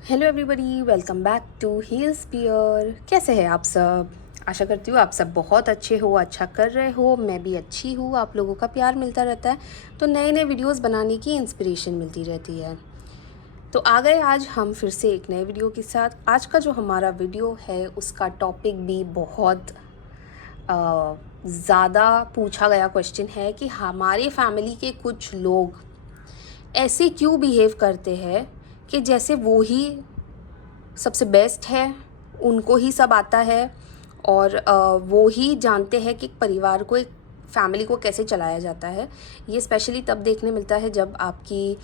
Hello everybody, welcome back to Heal Spear. कैसे हैं आप सब? आशा करती हूँ आप सब बहुत अच्छे हो, अच्छा कर रहे हो। मैं भी अच्छी हूँ। आप लोगों का प्यार मिलता रहता है तो नए नए वीडियोस बनाने की इंस्पिरेशन मिलती रहती है। तो आ गए आज हम फिर से एक नए वीडियो के साथ। आज का जो हमारा वीडियो है उसका टॉपिक भी बहुत ज़्यादा पूछा गया क्वेश्चन है कि हमारे फैमिली के कुछ लोग ऐसे क्यों बिहेव करते हैं कि जैसे वो ही सबसे बेस्ट है, उनको ही सब आता है और वो ही जानते हैं कि परिवार को, एक फैमिली को कैसे चलाया जाता है। ये स्पेशली तब देखने मिलता है जब आपकी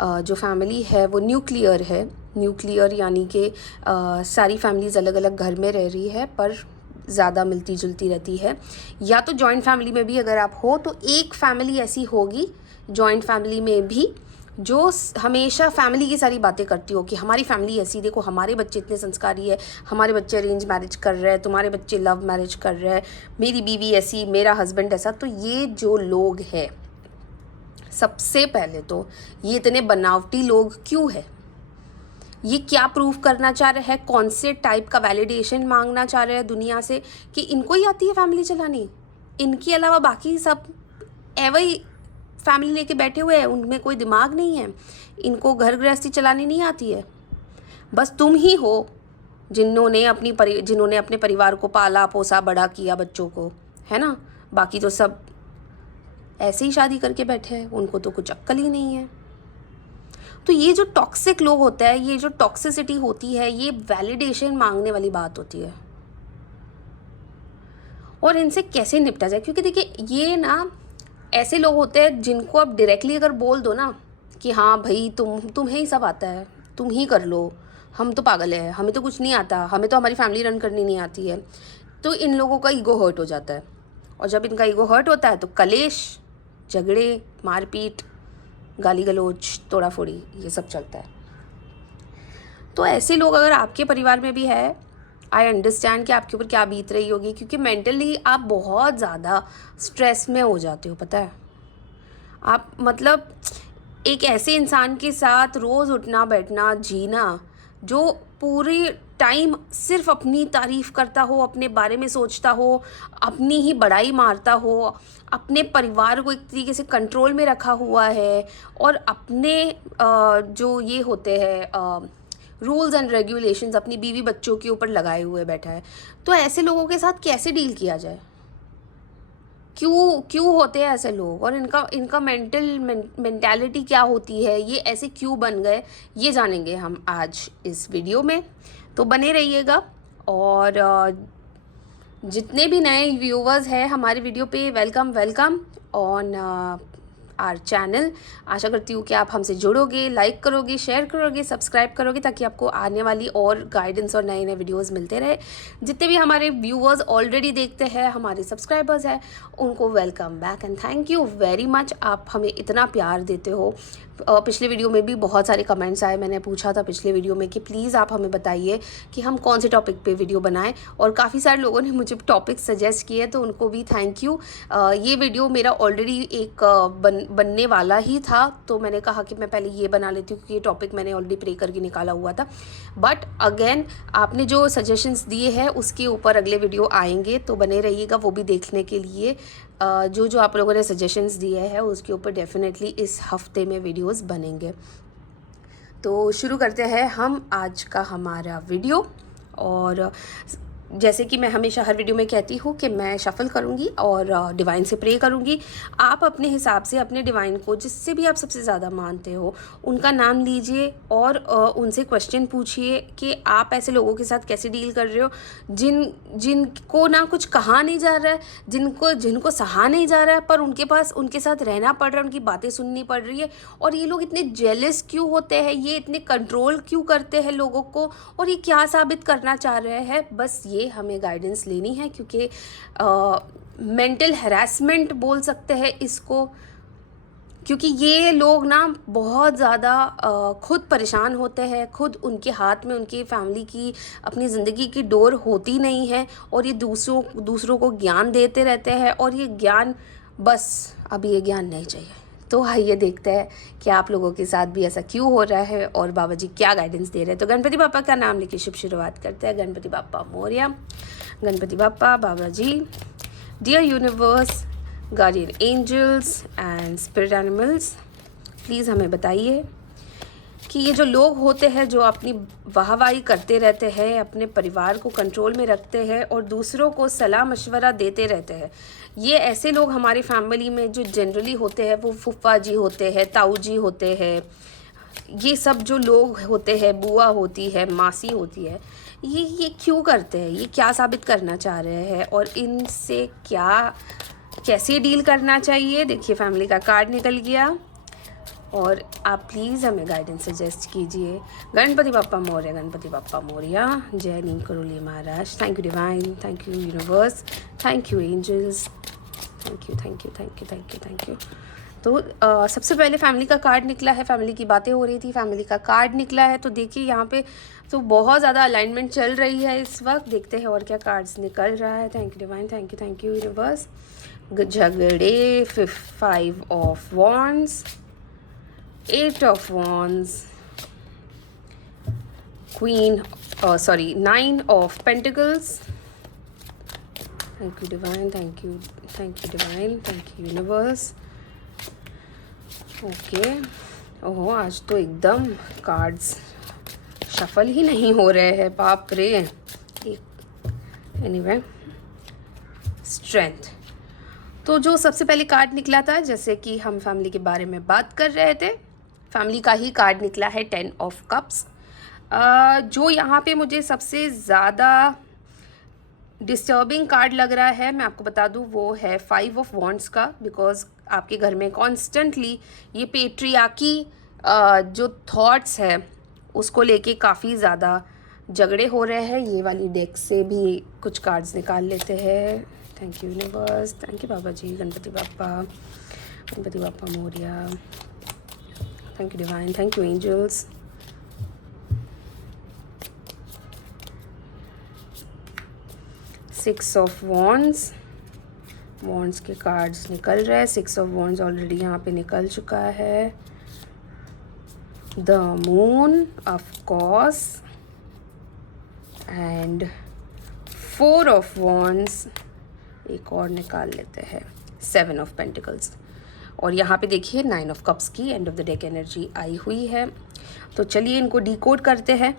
जो फैमिली है वो न्यूक्लियर है। न्यूक्लियर यानी कि सारी फैमिलीज़ अलग अलग घर में रह रही है पर ज़्यादा मिलती जुलती रहती है। या तो जॉइंट फैमिली में भी अगर आप हो तो एक फैमिली ऐसी होगी जॉइंट फैमिली में भी जो हमेशा फैमिली की सारी बातें करती हो कि हमारी फैमिली ऐसी, देखो हमारे बच्चे इतने संस्कारी है, हमारे बच्चे अरेंज मैरिज कर रहे हैं, तुम्हारे बच्चे लव मैरिज कर रहे हैं, मेरी बीवी ऐसी, मेरा हस्बैंड ऐसा। तो ये जो लोग हैं, सबसे पहले तो ये इतने बनावटी लोग क्यों है? ये क्या प्रूव करना चाह रहे हैं? कौन से टाइप का वैलिडेशन मांगना चाह रहे हैं दुनिया से कि इनको ही आती है फैमिली चलानी, इनके अलावा बाकी सब एवं ही फैमिली लेके बैठे हुए हैं, उनमें कोई दिमाग नहीं है, इनको घर गृहस्थी चलानी नहीं आती है। बस तुम ही हो जिन्होंने अपने परिवार को पाला पोसा बड़ा किया, बच्चों को, है ना। बाकी तो सब ऐसे ही शादी करके बैठे हैं, उनको तो कुछ अक्ल ही नहीं है। तो ये जो टॉक्सिक लोग होता है, ये जो टॉक्सिसिटी होती है, ये वैलिडेशन मांगने वाली बात होती है। और इनसे कैसे निपटा जाए? क्योंकि देखिए ये ना ऐसे लोग होते हैं जिनको आप डायरेक्टली अगर बोल दो ना कि हाँ भाई तुम्हें ही सब आता है, तुम ही कर लो, हम तो पागल है, हमें तो कुछ नहीं आता, हमें तो हमारी फैमिली रन करनी नहीं आती है, तो इन लोगों का ईगो हर्ट हो जाता है। और जब इनका ईगो हर्ट होता है तो कलेश, झगड़े, मारपीट, गाली गलौज, तोड़ा फोड़ी, ये सब चलता है। तो ऐसे लोग अगर आपके परिवार में भी है, आई अंडरस्टैंड कि आपके ऊपर क्या बीत रही होगी, क्योंकि मेंटली आप बहुत ज़्यादा स्ट्रेस में हो जाते हो। पता है, आप मतलब एक ऐसे इंसान के साथ रोज़ उठना बैठना जीना जो पूरी टाइम सिर्फ अपनी तारीफ करता हो, अपने बारे में सोचता हो, अपनी ही बड़ाई मारता हो, अपने परिवार को एक तरीके से कंट्रोल में रखा हुआ है और अपने जो ये होते हैं रूल्स एंड रेगुलेशंस अपनी बीवी बच्चों के ऊपर लगाए हुए बैठा है। तो ऐसे लोगों के साथ कैसे डील किया जाए? क्यों क्यों होते हैं ऐसे लोग, और इनका इनका मेंटालिटी क्या होती है, ये ऐसे क्यों बन गए, ये जानेंगे हम आज इस वीडियो में। तो बने रहिएगा। और जितने भी नए व्यूवर्स हैं हमारे वीडियो पे, welcome welcome on our channel. आशा करती हूँ कि आप हमसे जुड़ोगे, लाइक करोगे, शेयर करोगे, सब्सक्राइब करोगे, ताकि आपको आने वाली और गाइडेंस और नए नए वीडियोस मिलते रहे। जितने भी हमारे व्यूवर्स ऑलरेडी देखते हैं, हमारे सब्सक्राइबर्स हैं, उनको welcome back and thank you very much. आप हमें इतना प्यार देते हो। पिछले वीडियो में भी बहुत सारे कमेंट्स आए। मैंने पूछा था पिछले वीडियो में कि प्लीज़ आप हमें बताइए कि हम कौन से टॉपिक पे वीडियो बनाएं, और काफ़ी सारे लोगों ने मुझे टॉपिक सजेस्ट किए, तो उनको भी थैंक यू। ये वीडियो मेरा ऑलरेडी एक बनने वाला ही था, तो मैंने कहा कि मैं पहले ये बना लेती हूँ क्योंकि ये टॉपिक मैंने ऑलरेडी प्रे करके निकाला हुआ था। बट अगेन आपने जो सजेशंस दिए हैं उसके ऊपर अगले वीडियो आएंगे, तो बने रहिएगा वो भी देखने के लिए। जो जो आप लोगों ने सजेशंस दिए हैं उसके ऊपर डेफिनेटली इस हफ्ते में वीडियोस बनेंगे। तो शुरू करते हैं हम आज का हमारा वीडियो। और जैसे कि मैं हमेशा हर वीडियो में कहती हूँ कि मैं शफल करूँगी और डिवाइन से प्रे करूँगी। आप अपने हिसाब से अपने डिवाइन को, जिससे भी आप सबसे ज़्यादा मानते हो, उनका नाम लीजिए और उनसे क्वेश्चन पूछिए कि आप ऐसे लोगों के साथ कैसे डील कर रहे हो जिनको ना कुछ कहा नहीं जा रहा है, जिनको सहा नहीं जा रहा है, पर उनके पास उनके साथ रहना पड़ रहा है, उनकी बातें सुननी पड़ रही है। और ये लोग इतने जेलस क्यों होते हैं, ये इतने कंट्रोल क्यों करते हैं लोगों को, और ये क्या साबित करना चाह रहे हैं? बस ये हमें गाइडेंस लेनी है, क्योंकि मेंटल हैरेसमेंट बोल सकते हैं इसको, क्योंकि ये लोग ना बहुत ज़्यादा खुद परेशान होते हैं, खुद उनके हाथ में उनकी फैमिली की, अपनी ज़िंदगी की डोर होती नहीं है, और ये दूसरों को ज्ञान देते रहते हैं, और ये ज्ञान, बस अब ये ज्ञान नहीं चाहिए। तो आइए देखते हैं कि आप लोगों के साथ भी ऐसा क्यों हो रहा है और बाबा जी क्या गाइडेंस दे रहे हैं। तो गणपति बापा का नाम लेके शुभ शुरुआत करते हैं। Ganpati Bappa Morya. Ganpati Bappa, Baba ji, dear universe, guardian angels and spirit animals, please हमें बताइए कि ये जो लोग होते हैं जो अपनी वाहवाही करते रहते हैं, अपने परिवार को कंट्रोल में रखते हैं और दूसरों को सलाह मशवरा देते रहते हैं, ये ऐसे लोग हमारी फैमिली में जो जनरली होते हैं, वो फूफा जी होते हैं, ताऊ जी होते हैं, ये सब जो लोग होते हैं, बुआ होती है, मासी होती है, ये क्यों करते हैं, ये क्या साबित करना चाह रहे हैं और इनसे क्या कैसे डील करना चाहिए। देखिए फैमिली का कार्ड निकल गया और आप प्लीज़ हमें गाइडेंस सजेस्ट कीजिए। गणपति बापा मौर्य, गणपति बापा मौर्या, जय Neem Karoli Maharaj. Thank you divine, thank you universe, thank you angels, thank you thank you thank you thank you thank you. तो सबसे पहले फैमिली का कार्ड निकला है, फैमिली की बातें हो रही थी, फैमिली का कार्ड निकला है। तो देखिए यहाँ पे तो बहुत ज़्यादा अलाइनमेंट चल रही है इस वक्त। देखते हैं और क्या कार्ड्स निकल रहा है। Thank you divine, thank you universe. झगड़े, 5 of wands, 8 of Wands, Queen, 9 of Pentacles. Thank you divine, thank you divine, thank you universe. Okay, oh आज तो एकदम कार्ड्स शफल ही नहीं हो रहे हैं, बाप रे। Anyway, strength. तो जो सबसे पहले कार्ड निकला था, जैसे कि हम फैमिली के बारे में बात कर रहे थे, फैमिली का ही कार्ड निकला है 10 ऑफ कप्स। जो यहाँ पे मुझे सबसे ज़्यादा डिस्टर्बिंग कार्ड लग रहा है, मैं आपको बता दूँ, वो है 5 ऑफ वॉन्ड्स का। बिकॉज आपके घर में कॉन्स्टेंटली ये पेट्रियार्की जो थॉट्स है उसको लेके काफ़ी ज़्यादा झगड़े हो रहे हैं। ये वाली डेक से भी कुछ कार्ड्स निकाल लेते हैं। Thank you universe, thank you Baba ji, Ganpati Bappa Morya, thank you divine, thank you angels. Six of wands, wands के कार्ड्स निकल रहे हैं। 6 ऑफ वॉन्ड्स ऑलरेडी यहाँ पे निकल चुका है। The moon of course and 4 of wands. एक और निकाल लेते हैं, 7 ऑफ पेंटिकल्स। और यहाँ पे देखिए 9 ऑफ कप्स की end of the deck energy आई हुई है। तो चलिए इनको डिकोड करते हैं।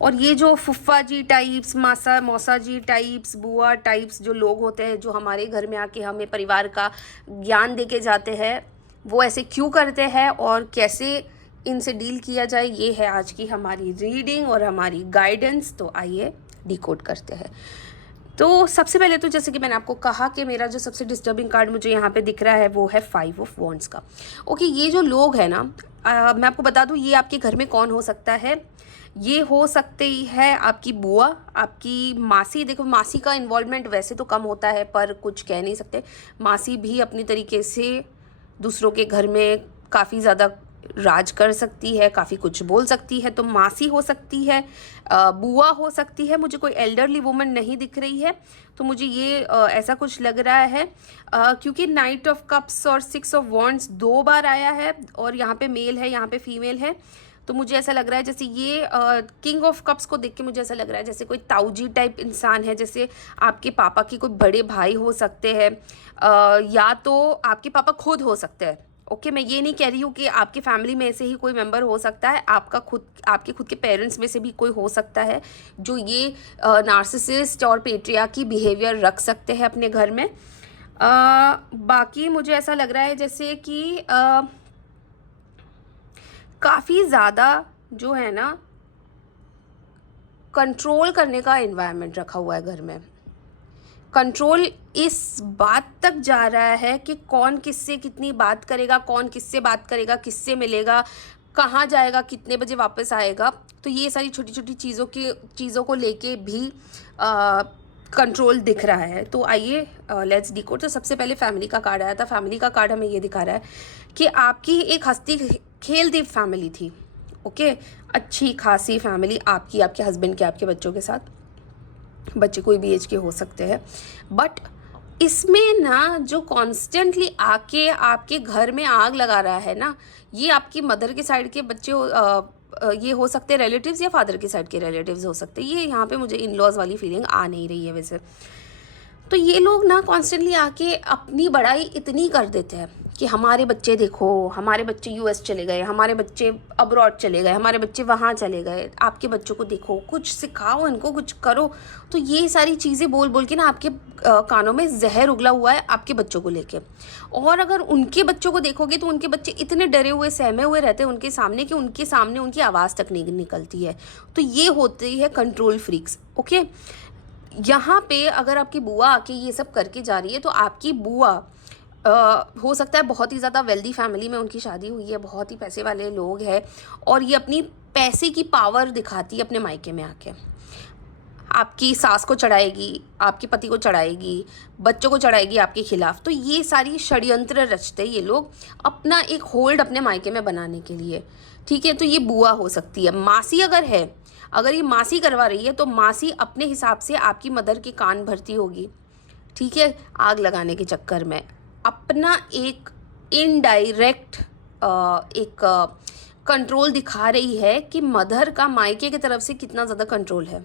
और ये जो फुफ्फा जी टाइप्स, मौसा जी टाइप्स, बुआ टाइप्स जो लोग होते हैं, जो हमारे घर में आके हमें परिवार का ज्ञान दे के जाते हैं, वो ऐसे क्यों करते हैं और कैसे इनसे डील किया जाए, ये है आज की हमारी रीडिंग और हमारी गाइडेंस। तो आइए डिकोड करते हैं। तो सबसे पहले तो जैसे कि मैंने आपको कहा कि मेरा जो सबसे डिस्टर्बिंग कार्ड मुझे यहाँ पे दिख रहा है वो है 5 ऑफ वॉन्ड्स का। ओके, ये जो लोग हैं ना, मैं आपको बता दूँ ये आपके घर में कौन हो सकता है। ये हो सकते ही है आपकी बुआ, आपकी मासी। देखो मासी का इन्वॉल्वमेंट वैसे तो कम होता है पर कुछ कह नहीं सकते, मासी भी अपनी तरीके से दूसरों के घर में काफ़ी ज़्यादा राज कर सकती है, काफ़ी कुछ बोल सकती है। तो मासी हो सकती है, बुआ हो सकती है। मुझे कोई एल्डरली वुमन नहीं दिख रही है, तो मुझे ये ऐसा कुछ लग रहा है। क्योंकि 9 ऑफ कप्स और 6 ऑफ वॉन्ड्स 2 बार आया है और यहाँ पे मेल है, यहाँ पे फीमेल है। तो मुझे ऐसा लग रहा है जैसे ये किंग ऑफ कप्स को देख के मुझे ऐसा लग रहा है जैसे कोई ताऊजी टाइप इंसान है, जैसे आपके पापा के कोई बड़े भाई हो सकते हैं, या तो आपके पापा खुद हो सकते हैं। ओके, मैं ये नहीं कह रही हूँ कि आपकी फैमिली में ऐसे ही कोई मेंबर हो सकता है, आपके खुद के पेरेंट्स में से भी कोई हो सकता है जो ये नार्सिसिस्ट और पेट्रियार्की बिहेवियर रख सकते हैं अपने घर में। बाकी मुझे ऐसा लग रहा है जैसे कि काफ़ी ज़्यादा जो है ना कंट्रोल करने का एनवायरनमेंट रखा हुआ है घर में। कंट्रोल इस बात तक जा रहा है कि कौन किससे कितनी बात करेगा, कौन किससे बात करेगा, किससे मिलेगा, कहाँ जाएगा, कितने बजे वापस आएगा। तो ये सारी छोटी छोटी चीज़ों को लेके भी कंट्रोल दिख रहा है। तो आइए लेट्स डिकोड। तो सबसे पहले फैमिली का कार्ड आया था। फैमिली का कार्ड हमें ये दिखा रहा है कि आपकी एक हंसती खेलती फैमिली थी। ओके, अच्छी खासी फैमिली आपकी, आपके हस्बैंड के, आपके बच्चों के साथ। बच्चे कोई भी एज के हो सकते हैं, बट इसमें ना जो कॉन्स्टेंटली आके आपके घर में आग लगा रहा है ना, ये आपकी मदर के साइड के बच्चे ये हो सकते हैं रिलेटिव्स, या फादर के साइड के रिलेटिव्स हो सकते हैं। ये यहाँ पे मुझे इन लॉज वाली फीलिंग आ नहीं रही है वैसे। तो ये लोग ना कॉन्स्टेंटली आके अपनी बड़ाई इतनी कर देते हैं कि हमारे बच्चे देखो, हमारे बच्चे यूएस चले गए, हमारे बच्चे अब्रॉड चले गए, हमारे बच्चे वहाँ चले गए, आपके बच्चों को देखो, कुछ सिखाओ इनको, कुछ करो। तो ये सारी चीज़ें बोल बोल के ना आपके कानों में जहर उगला हुआ है आपके बच्चों को लेके। और अगर उनके बच्चों को देखोगे तो उनके बच्चे इतने डरे हुए सहमे हुए रहते हैं उनके सामने कि उनके सामने उनकी आवाज़ तक नहीं निकलती है। तो ये होती है कंट्रोल फ्रीक्स। ओके, यहाँ पे अगर आपकी बुआ आके ये सब करके जा रही है, तो आपकी बुआ हो सकता है बहुत ही ज़्यादा वेल्दी फैमिली में उनकी शादी हुई है, बहुत ही पैसे वाले लोग हैं, और ये अपनी पैसे की पावर दिखाती है अपने मायके में आके। आपकी सास को चढ़ाएगी, आपके पति को चढ़ाएगी, बच्चों को चढ़ाएगी आपके खिलाफ। तो ये सारी षड्यंत्र रचते ये लोग अपना एक होल्ड अपने मायके में बनाने के लिए। ठीक है, तो ये बुआ हो सकती है। मासी अगर है, अगर ये मासी करवा रही है, तो मासी अपने हिसाब से आपकी मदर के कान भरती होगी। ठीक है, आग लगाने के चक्कर में अपना एक इनडायरेक्ट एक कंट्रोल दिखा रही है कि मदर का मायके की तरफ से कितना ज़्यादा कंट्रोल है।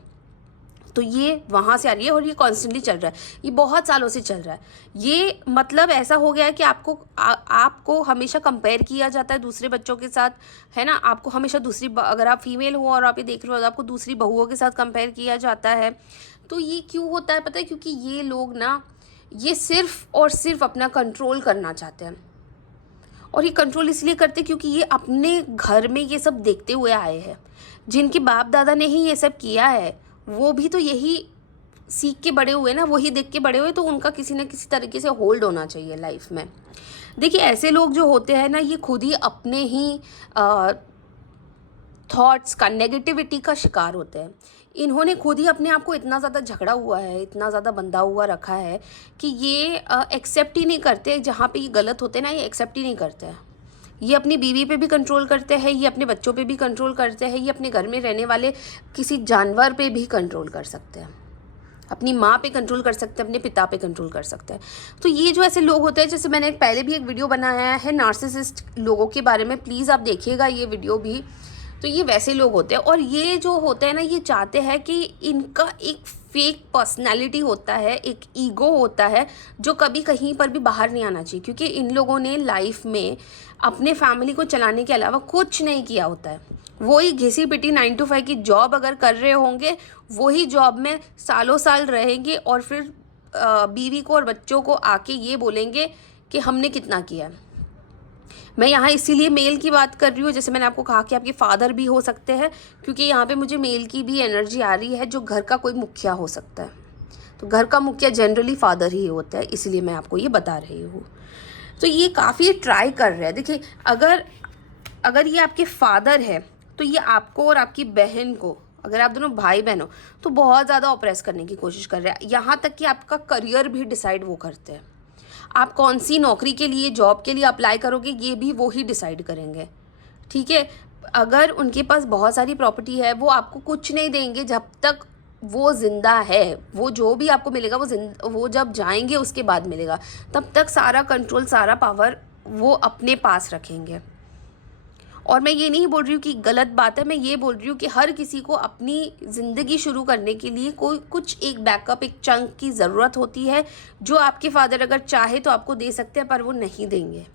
तो ये वहाँ से आ रही है, और ये कॉन्स्टेंटली चल रहा है, ये बहुत सालों से चल रहा है। ये मतलब ऐसा हो गया है कि आपको हमेशा कंपेयर किया जाता है दूसरे बच्चों के साथ, है ना। आपको हमेशा अगर आप फीमेल हो और आप ये देख रहे हो तो आपको दूसरी बहुओं के साथ कंपेयर किया जाता है। तो ये क्यों होता है पता है? क्योंकि ये लोग ना ये सिर्फ और सिर्फ अपना कंट्रोल करना चाहते हैं, और ये कंट्रोल इसलिए करते हैं क्योंकि ये अपने घर में ये सब देखते हुए आए हैं। जिनके बाप दादा ने ही ये सब किया है, वो भी तो यही सीख के बड़े हुए ना, वही देख के बड़े हुए, तो उनका किसी न किसी तरीके से होल्ड होना चाहिए लाइफ में। देखिए, ऐसे लोग जो होते हैं ना, ये खुद ही अपने ही थॉट्स का, नेगेटिविटी का शिकार होते हैं। इन्होंने खुद ही अपने आप को इतना ज़्यादा झगड़ा हुआ है, इतना ज़्यादा बंधा हुआ रखा है कि ये एक्सेप्ट ही नहीं करते। जहाँ पे ये गलत होते हैं ना, ये एक्सेप्ट ही नहीं करते हैं। ये अपनी बीवी पे भी कंट्रोल करते हैं, ये अपने बच्चों पे भी कंट्रोल करते हैं, ये अपने घर में रहने वाले किसी जानवर पे भी कंट्रोल कर सकते हैं, अपनी माँ पे कंट्रोल कर सकते हैं, अपने पिता पे कंट्रोल कर सकते हैं। तो ये जो ऐसे लोग होते हैं, जैसे मैंने पहले भी एक वीडियो बनाया है नार्सिसिस्ट लोगों के बारे में, प्लीज़ आप देखिएगा ये वीडियो भी। तो ये वैसे लोग होते हैं, और ये जो होते हैं ना, ये चाहते हैं कि इनका एक फेक पर्सनैलिटी होता है, एक ईगो होता है, जो कभी कहीं पर भी बाहर नहीं आना चाहिए, क्योंकि इन लोगों ने लाइफ में अपने फैमिली को चलाने के अलावा कुछ नहीं किया होता है। वही घिसी पिटी 9 to 5 की जॉब अगर कर रहे होंगे, वही जॉब में सालों साल रहेंगे, और फिर बीवी को और बच्चों को आके ये बोलेंगे कि हमने कितना किया। मैं यहाँ इसीलिए मेल की बात कर रही हूँ, जैसे मैंने आपको कहा कि आपके फादर भी हो सकते हैं, क्योंकि यहाँ पे मुझे मेल की भी एनर्जी आ रही है, जो घर का कोई मुखिया हो सकता है। तो घर का मुखिया जनरली फादर ही होता है, इसलिए मैं आपको ये बता रही हूँ। तो ये काफ़ी ट्राई कर रहे हैं। देखिए, अगर ये आपके फादर है, तो ये आपको और आपकी बहन को, अगर आप दोनों भाई बहन हो, तो बहुत ज़्यादा ऑप्रेस करने की कोशिश कर रहे हैं। यहाँ तक कि आपका करियर भी डिसाइड वो करते हैं। आप कौन सी नौकरी के लिए, जॉब के लिए अप्लाई करोगे, ये भी वो ही डिसाइड करेंगे। ठीक है, अगर उनके पास बहुत सारी प्रॉपर्टी है, वो आपको कुछ नहीं देंगे जब तक वो ज़िंदा है। वो जो भी आपको मिलेगा वो जब जाएंगे उसके बाद मिलेगा। तब तक सारा कंट्रोल, सारा पावर वो अपने पास रखेंगे। और मैं ये नहीं बोल रही हूँ कि गलत बात है, मैं ये बोल रही हूँ कि हर किसी को अपनी ज़िंदगी शुरू करने के लिए कुछ एक बैकअप, एक चंक की ज़रूरत होती है, जो आपके फादर अगर चाहे तो आपको दे सकते हैं, पर वो नहीं देंगे,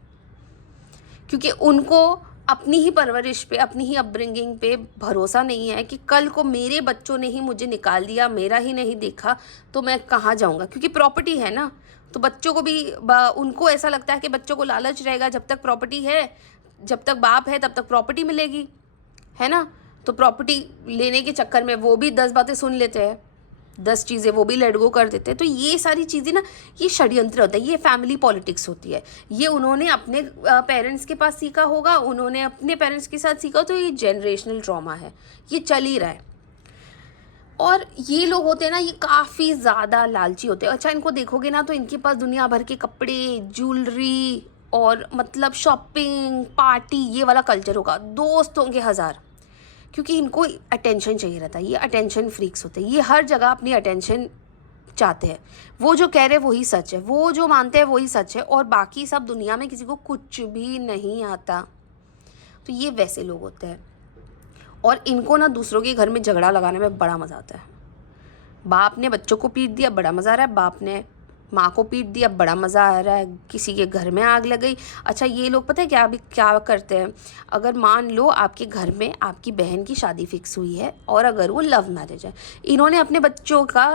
क्योंकि उनको अपनी ही परवरिश पे, अपनी ही अपब्रिंगिंग पे भरोसा नहीं है कि कल को मेरे बच्चों ने ही मुझे निकाल दिया, मेरा ही नहीं देखा, तो मैं कहाँ जाऊँगा। क्योंकि प्रॉपर्टी है ना, तो बच्चों को भी, उनको ऐसा लगता है कि बच्चों को लालच रहेगा, जब तक प्रॉपर्टी है, जब तक बाप है तब तक प्रॉपर्टी मिलेगी, है ना। तो प्रॉपर्टी लेने के चक्कर में वो भी 10 बातें सुन लेते हैं, 10 चीज़ें वो भी लेट गो कर देते हैं। तो ये सारी चीज़ें ना, ये षड्यंत्र होता है, ये फैमिली पॉलिटिक्स होती है। ये उन्होंने अपने पेरेंट्स के पास सीखा होगा, उन्होंने अपने पेरेंट्स के साथ सीखा, तो ये जनरेशनल ट्रॉमा है, ये चल ही रहा है। और ये लोग होते हैं ना, ये काफ़ी ज़्यादा लालची होते हैं। अच्छा, इनको देखोगे ना तो इनके पास दुनिया भर के कपड़े, ज्वेलरी, और मतलब शॉपिंग, पार्टी, ये वाला कल्चर होगा, दोस्त होंगे 1000, क्योंकि इनको अटेंशन चाहिए रहता है। ये अटेंशन फ्रीक्स होते हैं, ये हर जगह अपनी अटेंशन चाहते हैं, वो जो कह रहे हैं वही सच है, वो जो मानते हैं वही सच है, और बाकी सब दुनिया में किसी को कुछ भी नहीं आता। तो ये वैसे लोग होते हैं, और इनको ना दूसरों के घर में झगड़ा लगाने में बड़ा मज़ा आता है। बाप ने बच्चों को पीट दिया, बड़ा मज़ा आ रहा है, बाप ने माँ को पीट दिया, बड़ा मज़ा आ रहा है, किसी के घर में आग लग गई। अच्छा, ये लोग पता है क्या अभी क्या करते हैं, अगर मान लो आपके घर में आपकी बहन की शादी फिक्स हुई है और अगर वो लव मैरिज है, इन्होंने अपने बच्चों का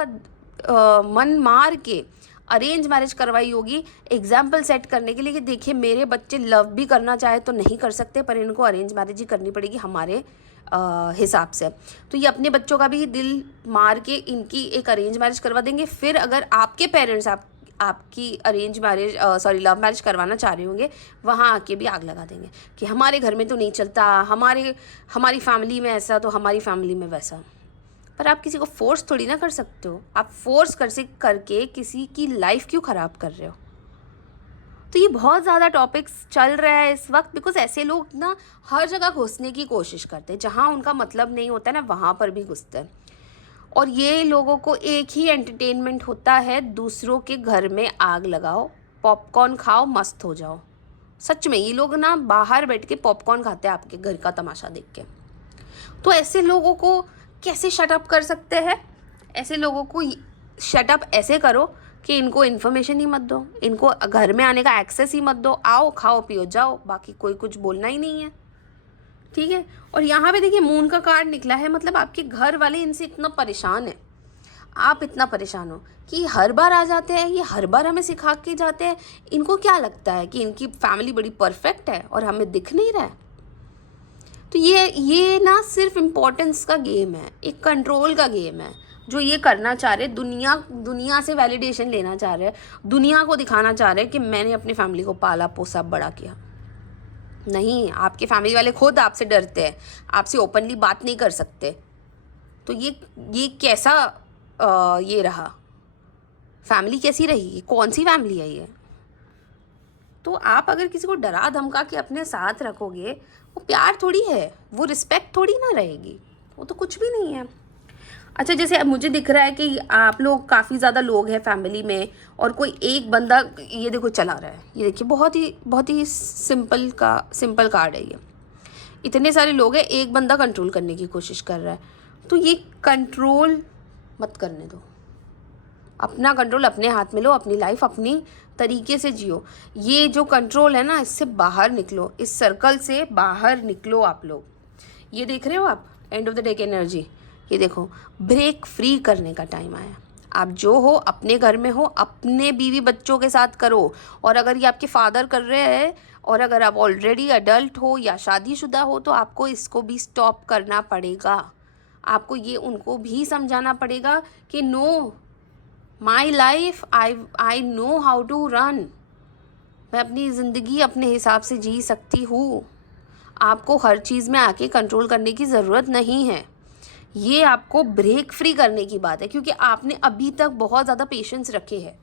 मन मार के अरेंज मैरिज करवाई होगी एग्जाम्पल सेट करने के लिए कि देखिए मेरे बच्चे लव भी करना चाहे तो नहीं कर सकते, पर इनको अरेंज मैरिज ही करनी पड़ेगी हमारे हिसाब से। तो ये अपने बच्चों का भी दिल मार के इनकी एक अरेंज मैरिज करवा देंगे। फिर अगर आपके पेरेंट्स आपकी अरेंज मैरिज लव मैरिज करवाना चाह रहे होंगे, वहाँ आके भी आग लगा देंगे कि हमारे घर में तो नहीं चलता, हमारी फैमिली में ऐसा तो हमारी फैमिली में वैसा। पर आप किसी को फोर्स थोड़ी ना कर सकते हो, आप फोर्स करके किसी की लाइफ क्यों ख़राब कर रहे हो। तो ये बहुत ज़्यादा टॉपिक्स चल रहा है इस वक्त, बिकॉज ऐसे लोग ना हर जगह घुसने की कोशिश करते हैं, जहाँ उनका मतलब नहीं होता ना वहाँ पर भी घुसते हैं। और ये लोगों को एक ही एंटरटेनमेंट होता है, दूसरों के घर में आग लगाओ, पॉपकॉर्न खाओ, मस्त हो जाओ। सच में ये लोग ना बाहर बैठ के पॉपकॉर्न खाते हैं आपके घर का तमाशा देख के। तो ऐसे लोगों को कैसे शट अप कर सकते हैं? ऐसे लोगों को शट अप ऐसे करो कि इनको इन्फॉर्मेशन ही मत दो, इनको घर में आने का एक्सेस ही मत दो, आओ खाओ पियो जाओ, बाकी कोई कुछ बोलना ही नहीं है, ठीक है। और यहाँ पे देखिए मून का कार्ड निकला है, मतलब आपके घर वाले इनसे इतना परेशान है, आप इतना परेशान हो कि हर बार आ जाते हैं, ये हर बार हमें सिखा के जाते हैं। इनको क्या लगता है कि इनकी फैमिली बड़ी परफेक्ट है और हमें दिख नहीं रहा है। तो ये ना सिर्फ इम्पोर्टेंस का गेम है, एक कंट्रोल का गेम है जो ये करना चाह रहे, दुनिया से वैलिडेशन लेना चाह रहे हैं, दुनिया को दिखाना चाह रहे हैं कि मैंने अपनी फैमिली को पाला पोसा बड़ा किया। नहीं, आपके फैमिली वाले खुद आपसे डरते हैं, आपसे ओपनली बात नहीं कर सकते। तो ये कैसा ये रहा, फैमिली कैसी रही, कौन सी फैमिली है ये। तो आप अगर किसी को डरा धमका के अपने साथ रखोगे, वो प्यार थोड़ी है, वो रिस्पेक्ट थोड़ी ना रहेगी, वो तो कुछ भी नहीं है। अच्छा, जैसे अब मुझे दिख रहा है कि आप लोग काफ़ी ज़्यादा लोग हैं फैमिली में, और कोई एक बंदा ये देखो चला रहा है, ये देखिए बहुत ही सिंपल कार्ड है ये। इतने सारे लोग हैं, एक बंदा कंट्रोल करने की कोशिश कर रहा है, तो ये कंट्रोल मत करने दो। अपना कंट्रोल अपने हाथ में लो, अपनी लाइफ अपनी तरीके से जियो। ये जो कंट्रोल है ना, इससे बाहर निकलो, इस सर्कल से बाहर निकलो आप लोग। ये देख रहे हो आप एंड ऑफ द डे की एनर्जी, ये देखो ब्रेक फ्री करने का टाइम आया। आप जो हो अपने घर में हो, अपने बीवी बच्चों के साथ करो, और अगर ये आपके फादर कर रहे हैं, और अगर आप ऑलरेडी अडल्ट हो या शादीशुदा हो, तो आपको इसको भी स्टॉप करना पड़ेगा। आपको ये उनको भी समझाना पड़ेगा कि no, my life, I know how to run. मैं अपनी ज़िंदगी अपने हिसाब से जी सकती हूँ। आपको हर चीज़ में आके कंट्रोल करने की ज़रूरत नहीं है। ये आपको ब्रेक फ्री करने की बात है, क्योंकि आपने अभी तक बहुत ज़्यादा पेशेंस रखे हैं,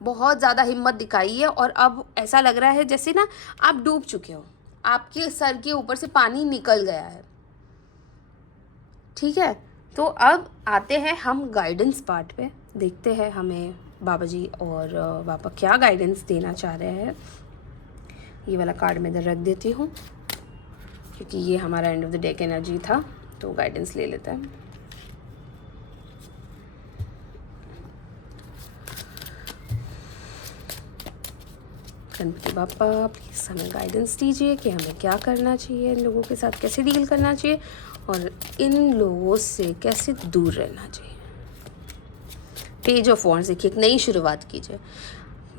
बहुत ज़्यादा हिम्मत दिखाई है, और अब ऐसा लग रहा है जैसे ना आप डूब चुके हो, आपके सर के ऊपर से पानी निकल गया है, ठीक है। तो अब आते हैं हम गाइडेंस पार्ट पे, देखते हैं हमें बाबा जी और बाबा क्या गाइडेंस देना चाह रहे हैं। ये वाला कार्ड मैं इधर रख देती हूँ, क्योंकि ये हमारा एंड ऑफ द डे की एनर्जी था, तो गाइडेंस ले लेते हैं। गणपति बापा प्लीज़ हमें गाइडेंस दीजिए कि हमें क्या करना चाहिए, इन लोगों के साथ कैसे डील करना चाहिए, और इन लोगों से कैसे दूर रहना चाहिए। पेज ऑफ वॉन्ड्स देखिए, एक नई शुरुआत कीजिए,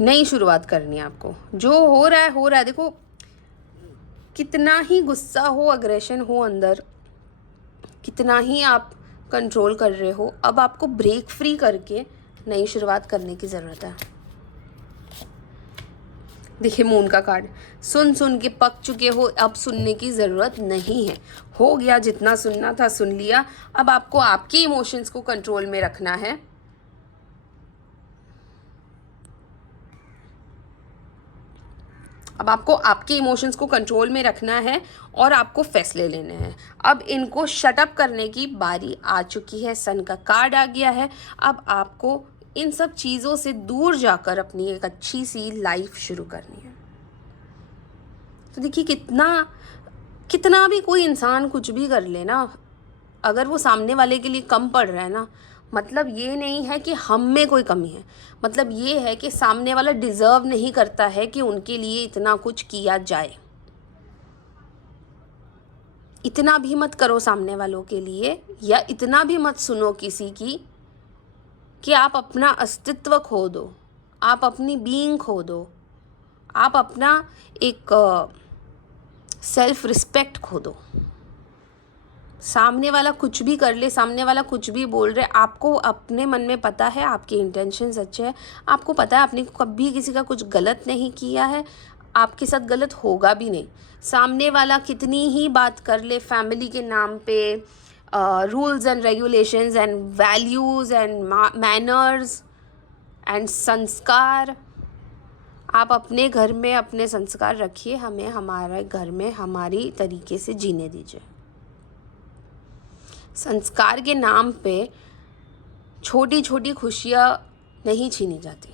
नई शुरुआत करनी है आपको। जो हो रहा है देखो, कितना ही गुस्सा हो, अग्रेशन हो अंदर, कितना ही आप कंट्रोल कर रहे हो, अब आपको ब्रेक फ्री करके नई शुरुआत करने की ज़रूरत है। देखिए मून का कार्ड, सुन के पक चुके हो, अब सुनने की ज़रूरत नहीं है, हो गया जितना सुनना था सुन लिया। अब आपको आपके इमोशंस को कंट्रोल में रखना है। अब आपको आपके इमोशंस को कंट्रोल में रखना है और आपको फैसले लेने हैं। अब इनको शट अप करने की बारी आ चुकी है, सन का कार्ड आ गया है। अब आपको इन सब चीज़ों से दूर जाकर अपनी एक अच्छी सी लाइफ शुरू करनी है। तो देखिए कितना भी कोई इंसान कुछ भी कर ले ना, अगर वो सामने वाले के लिए कम पड़ रहा है ना, मतलब ये नहीं है कि हम में कोई कमी है, मतलब ये है कि सामने वाला डिज़र्व नहीं करता है कि उनके लिए इतना कुछ किया जाए। इतना भी मत करो सामने वालों के लिए, या इतना भी मत सुनो किसी की कि आप अपना अस्तित्व खो दो, आप अपनी बीइंग खो दो, आप अपना एक सेल्फ रिस्पेक्ट खो दो। सामने वाला कुछ भी कर ले, सामने वाला कुछ भी बोल रहे, आपको अपने मन में पता है आपके इंटेंशंस अच्छे हैं, आपको पता है आपने कभी किसी का कुछ गलत नहीं किया है, आपके साथ गलत होगा भी नहीं। सामने वाला कितनी ही बात कर ले फैमिली के नाम पे, rules and regulations and values and manners and संस्कार, आप अपने घर में अपने संस्कार रखिए, हमें हमारे घर में हमारी तरीके से जीने दीजिए। संस्कार के नाम पे छोटी छोटी खुशियाँ नहीं छीनी जाती।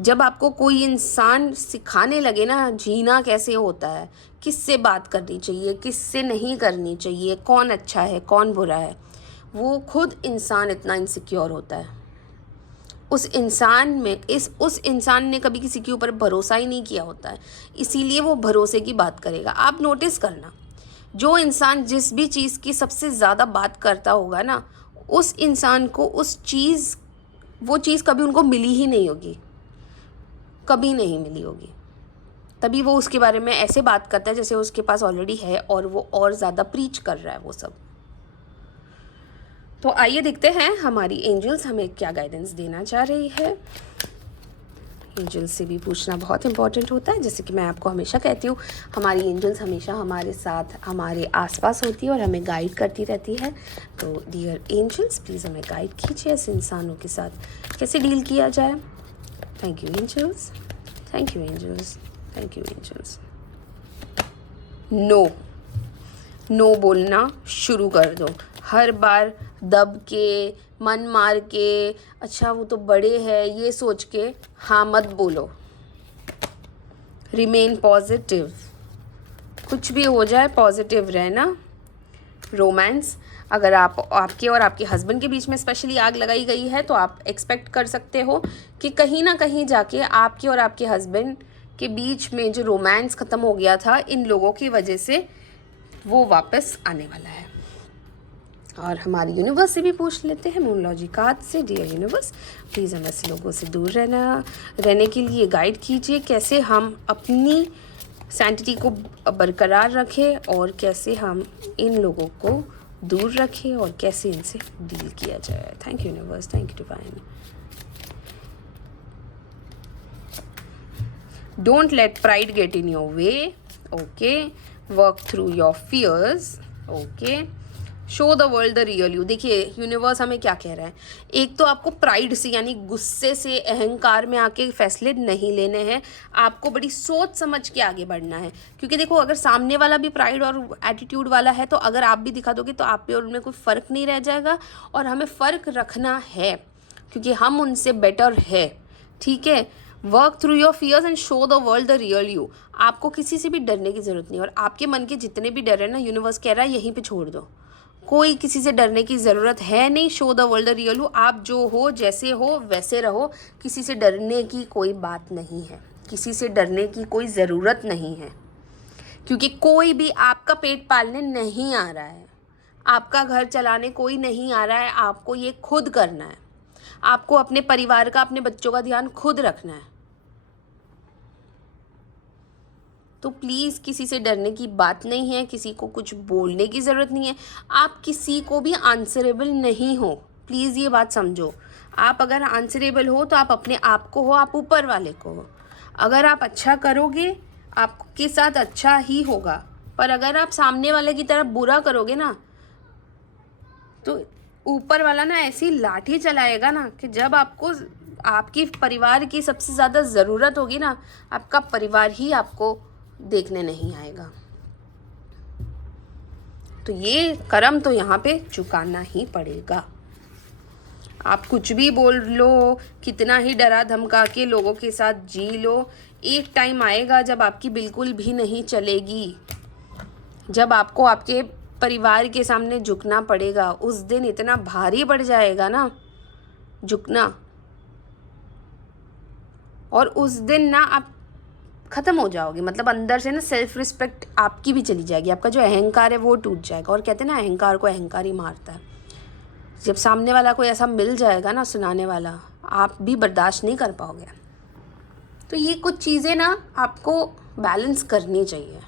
जब आपको कोई इंसान सिखाने लगे ना जीना कैसे होता है, किससे बात करनी चाहिए, किससे नहीं करनी चाहिए, कौन अच्छा है कौन बुरा है, वो खुद इंसान इतना इनसिक्योर होता है। उस इंसान ने कभी किसी के ऊपर भरोसा ही नहीं किया होता है, इसीलिए वो भरोसे की बात करेगा। आप नोटिस करना, जो इंसान जिस भी चीज़ की सबसे ज़्यादा बात करता होगा ना, उस इंसान को वो चीज़ कभी उनको मिली ही नहीं होगी, कभी नहीं मिली होगी। तभी वो उसके बारे में ऐसे बात करता है जैसे उसके पास ऑलरेडी है, और वो और ज़्यादा प्रीच कर रहा है वो सब। तो आइए देखते हैं हमारी एंजल्स हमें क्या गाइडेंस देना चाह रही है। एंजल्स से भी पूछना बहुत इंपॉर्टेंट होता है। जैसे कि मैं आपको हमेशा कहती हूँ, हमारी एंजल्स हमेशा हमारे साथ हमारे आसपास होती है और हमें गाइड करती रहती है। तो डियर एंजल्स, प्लीज़ हमें गाइड कीजिए ऐसे इंसानों के साथ कैसे डील किया जाए। Thank you angels, thank you angels, thank you angels. No बोलना शुरू कर दो। हर बार दब के, मन मार के, अच्छा वो तो बड़े हैं ये सोच के हाँ मत बोलो। रिमेन पॉजिटिव, कुछ भी हो जाए पॉजिटिव रहना। रोमांस, अगर आपके और आपके हस्बैंड के बीच में स्पेशली आग लगाई गई है, तो आप एक्सपेक्ट कर सकते हो कि कहीं ना कहीं जाके आपके और आपके हस्बैंड के बीच में जो रोमांस ख़त्म हो गया था, इन लोगों की वजह से वो वापस आने वाला है। और हमारी यूनिवर्स से भी पूछ लेते हैं, मूनलॉजी कार्ड से। डियर यूनिवर्स, प्लीज़ हम ऐसे लोगों से दूर रहने के लिए गाइड कीजिए, कैसे हम अपनी सैंटिटी को बरकरार रखें और कैसे हम इन लोगों को दूर रखें और कैसे इनसे डील किया जाए। Thank you universe, thank you divine. Don't let pride get in your way, okay. Work through your fears, okay. Show the world the real you. देखिए यूनिवर्स हमें क्या कह रहा है, एक तो आपको प्राइड से यानी गुस्से से, अहंकार में आके फैसले नहीं लेने हैं, आपको बड़ी सोच समझ के आगे बढ़ना है। क्योंकि देखो, अगर सामने वाला भी प्राइड और एटीट्यूड वाला है, तो अगर आप भी दिखा दोगे तो आप पे और उनमें कोई फ़र्क नहीं रह जाएगा। और हमें फ़र्क रखना है क्योंकि हम उनसे बेटर है, ठीक है। Work through your fears and show the world the real you. आपको किसी से भी डरने की ज़रूरत नहीं, और आपके मन के जितने भी डर है ना, यूनिवर्स कह रहा है यहीं पे छोड़ दो। कोई किसी से डरने की ज़रूरत है नहीं। Show the world the real you. आप जो हो, जैसे हो वैसे रहो। किसी से डरने की कोई बात नहीं है, किसी से डरने की कोई ज़रूरत नहीं है, क्योंकि कोई भी आपका पेट पालने नहीं आ रहा है, आपका घर चलाने कोई नहीं आ रहा है। आपको ये खुद करना है, आपको अपने परिवार का, अपने बच्चों का ध्यान खुद रखना है। तो प्लीज़ किसी से डरने की बात नहीं है, किसी को कुछ बोलने की ज़रूरत नहीं है। आप किसी को भी आंसरेबल नहीं हो, प्लीज़ ये बात समझो। आप अगर आंसरेबल हो तो आप अपने आप को हो, आप ऊपर वाले को हो। अगर आप अच्छा करोगे आपके साथ अच्छा ही होगा, पर अगर आप सामने वाले की तरफ बुरा करोगे ना, तो ऊपर वाला ना ऐसी लाठी चलाएगा ना कि जब आपको आपकी परिवार की सबसे ज़्यादा ज़रूरत होगी ना, आपका परिवार ही आपको देखने नहीं आएगा। तो ये कर्म तो यहाँ पे चुकाना ही पड़ेगा। आप कुछ भी बोल लो, कितना ही डरा धमका के लोगों के साथ जी लो, एक टाइम आएगा जब आपकी बिल्कुल भी नहीं चलेगी, जब आपको आपके परिवार के सामने झुकना पड़ेगा। उस दिन इतना भारी पड़ जाएगा ना झुकना, और उस दिन ना आप ख़त्म हो जाओगे, मतलब अंदर से ना सेल्फ रिस्पेक्ट आपकी भी चली जाएगी, आपका जो अहंकार है वो टूट जाएगा। और कहते हैं ना, अहंकार को अहंकार ही मारता है। जब सामने वाला कोई ऐसा मिल जाएगा ना सुनाने वाला, आप भी बर्दाश्त नहीं कर पाओगे। तो ये कुछ चीज़ें ना आपको बैलेंस करनी चाहिए।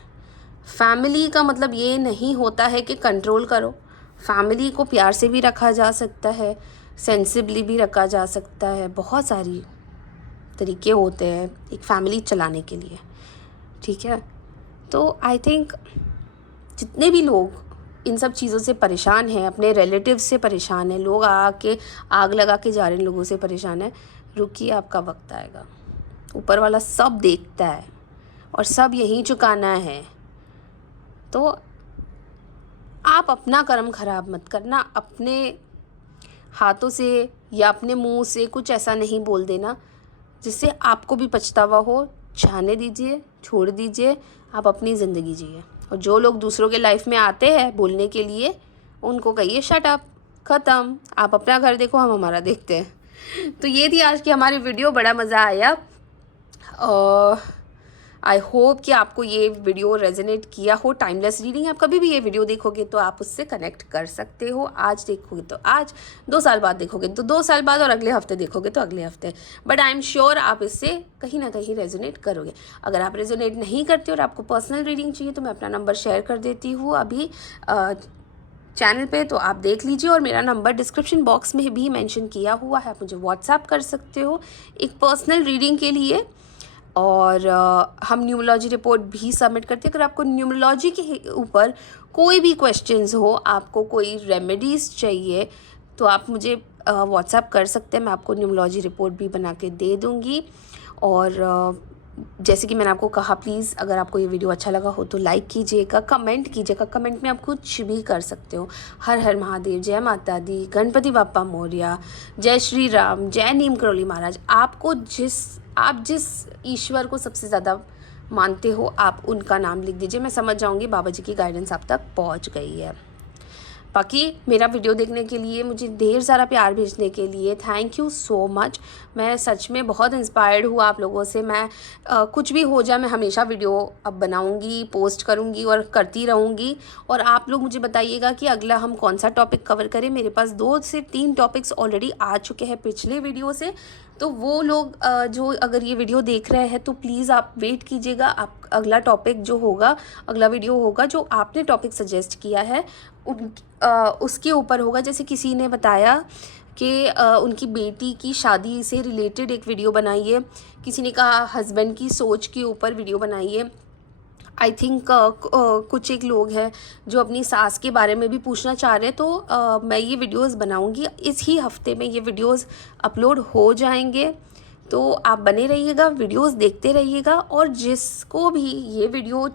फैमिली का मतलब ये नहीं होता है कि कंट्रोल करो। फैमिली को प्यार से भी रखा जा सकता है, सेंसिबली भी रखा जा सकता है, बहुत सारी तरीके होते हैं एक फैमिली चलाने के लिए, ठीक है। तो आई थिंक जितने भी लोग इन सब चीज़ों से परेशान हैं, अपने रिलेटिव से परेशान हैं, लोग आके आग लगा के जा रहे हैं, लोगों से परेशान है, रुकिए, आपका वक्त आएगा। ऊपर वाला सब देखता है और सब यहीं चुकाना है। तो आप अपना कर्म ख़राब मत करना, अपने हाथों से या अपने मुंह से कुछ ऐसा नहीं बोल देना जिससे आपको भी पछतावा हो। जाने दीजिए, छोड़ दीजिए, आप अपनी ज़िंदगी जिए। और जो लोग दूसरों के लाइफ में आते हैं बोलने के लिए, उनको कहिए शट अप, ख़त्म, आप अपना घर देखो, हम हमारा देखते हैं। तो ये थी आज की हमारी वीडियो, बड़ा मज़ा आया। आई होप कि आपको ये वीडियो रेजोनेट किया हो। टाइमलेस रीडिंग, आप कभी भी ये वीडियो देखोगे तो आप उससे कनेक्ट कर सकते हो। आज देखोगे तो आज, 2 साल बाद देखोगे तो 2 साल बाद, और अगले हफ्ते देखोगे तो अगले हफ्ते। बट आई एम श्योर आप इससे कहीं ना कहीं रेजोनेट करोगे। अगर आप रेजोनेट नहीं करते और आपको पर्सनल रीडिंग चाहिए तो मैं अपना नंबर शेयर कर देती हूँ अभी चैनल पे, तो आप देख लीजिए। और मेरा नंबर डिस्क्रिप्शन बॉक्स में भी मेंशन किया हुआ है, आप मुझे व्हाट्सएप कर सकते हो एक पर्सनल रीडिंग के लिए। और हम न्यूमरोलॉजी रिपोर्ट भी सबमिट करते हैं। अगर आपको न्यूमरोलॉजी के ऊपर कोई भी क्वेश्चंस हो, आपको कोई रेमेडीज़ चाहिए, तो आप मुझे व्हाट्सएप कर सकते हैं, मैं आपको न्यूमरोलॉजी रिपोर्ट भी बना के दे दूँगी। और जैसे कि मैंने आपको कहा, प्लीज़ अगर आपको ये वीडियो अच्छा लगा हो तो लाइक कीजिएगा, कमेंट कीजिएगा। कमेंट में आप कुछ भी कर सकते हो। हर हर महादेव, जय माता दी, गणपति बाप्पा मोरया, जय श्री राम, जय नीम करोली महाराज। आपको आप जिस ईश्वर को सबसे ज़्यादा मानते हो, आप उनका नाम लिख दीजिए। मैं समझ जाऊँगी बाबा जी की गाइडेंस आप तक पहुँच गई है। बाकी मेरा वीडियो देखने के लिए, मुझे ढेर सारा प्यार भेजने के लिए थैंक यू सो मच। मैं सच में बहुत इंस्पायर्ड हूँ आप लोगों से। मैं कुछ भी हो जाए, मैं हमेशा वीडियो अब बनाऊँगी, पोस्ट करूँगी और करती रहूँगी। और आप लोग मुझे बताइएगा कि अगला हम कौन सा टॉपिक कवर करें। मेरे पास 2 से 3 टॉपिक्स ऑलरेडी आ चुके हैं पिछले वीडियो से। तो वो लोग जो अगर ये वीडियो देख रहे हैं तो प्लीज़ आप वेट कीजिएगा। आप अगला टॉपिक जो होगा, अगला वीडियो होगा जो आपने टॉपिक सजेस्ट किया है उसके ऊपर होगा। जैसे किसी ने बताया कि उनकी बेटी की शादी से रिलेटेड एक वीडियो बनाइए, किसी ने कहा हस्बैंड की सोच के ऊपर वीडियो बनाइए। आई थिंक कुछ एक लोग हैं जो अपनी सास के बारे में भी पूछना चाह रहे हैं। तो मैं ये वीडियोस बनाऊंगी, इस ही हफ्ते में ये वीडियोस अपलोड हो जाएंगे। तो आप बने रहिएगा, वीडियोस देखते रहिएगा। और जिसको भी ये वीडियो,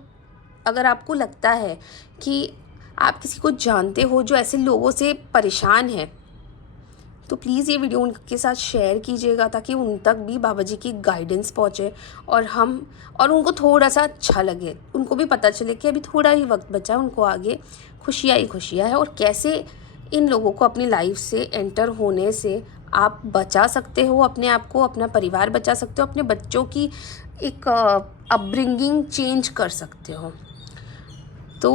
अगर आपको लगता है कि आप किसी को जानते हो जो ऐसे लोगों से परेशान है, तो प्लीज़ ये वीडियो उनके साथ शेयर कीजिएगा ताकि उन तक भी बाबा जी की गाइडेंस पहुँचे और उनको थोड़ा सा अच्छा लगे, उनको भी पता चले कि अभी थोड़ा ही वक्त बचा, उनको आगे खुशियाँ ही खुशियाँ है। और कैसे इन लोगों को अपनी लाइफ से एंटर होने से आप बचा सकते हो, अपने आप को, अपना परिवार बचा सकते हो, अपने बच्चों की एक अपब्रिंगिंग चेंज कर सकते हो। तो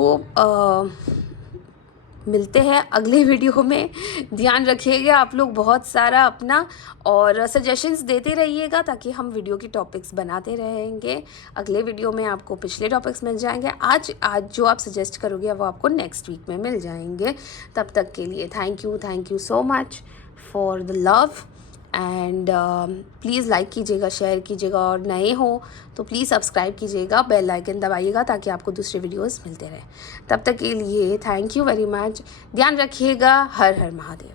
मिलते हैं अगले वीडियो में। ध्यान रखिएगा आप लोग बहुत सारा अपना, और सजेशंस देते रहिएगा ताकि हम वीडियो की टॉपिक्स बनाते रहेंगे। अगले वीडियो में आपको पिछले टॉपिक्स मिल जाएंगे। आज जो आप सजेस्ट करोगे वो आपको नेक्स्ट वीक में मिल जाएंगे। तब तक के लिए thank you so much for the love. And please like कीजिएगा, शेयर कीजिएगा, और नए हो तो प्लीज़ सब्सक्राइब कीजिएगा, बेल आइकन दबाइएगा ताकि आपको दूसरे वीडियोस मिलते रहे। तब तक के लिए थैंक यू वेरी मच। ध्यान रखिएगा। हर हर महादेव।